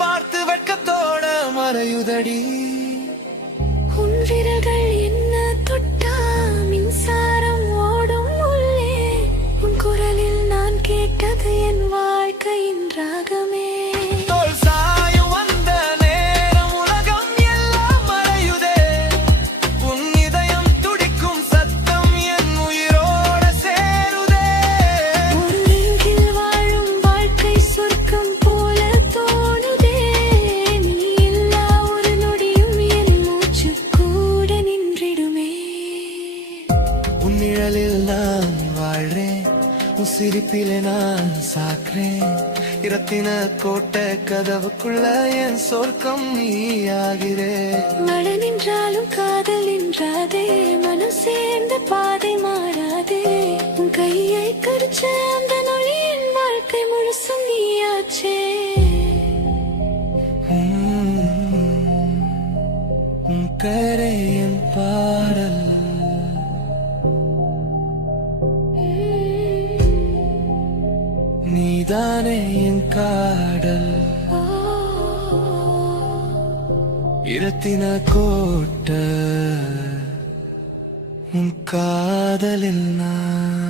பார்த்து வெட்கத்தோட மறையுதடி. உன் விரல்கள் என்ன தொட்டா மின்சாரம் ஓடும் உள்ளே. உன் குரலில் நான் கேட்டது என் வாழ்க்கையின் ராகமே. நான் வாழ்றேன், உன் சிரிப்பிலே நான் சாக்கிறேன். இரத்தின கோட்டை கதவுக்குள்ள என் சொர்க்கம் நீயாகிறே. மழை நின்றாலும் காதல் நின்றாதே, மனம் சேர்ந்த பாதை மாறாதே. உன் கையை கரிச்ச அந்த நொழி என் வாழ்க்கை முழுசும் நீயாச்சே. உன் கரை என் பாடல், நீதானே என் காடல். இரத்தின கோட்ட உன் காதலில் நான்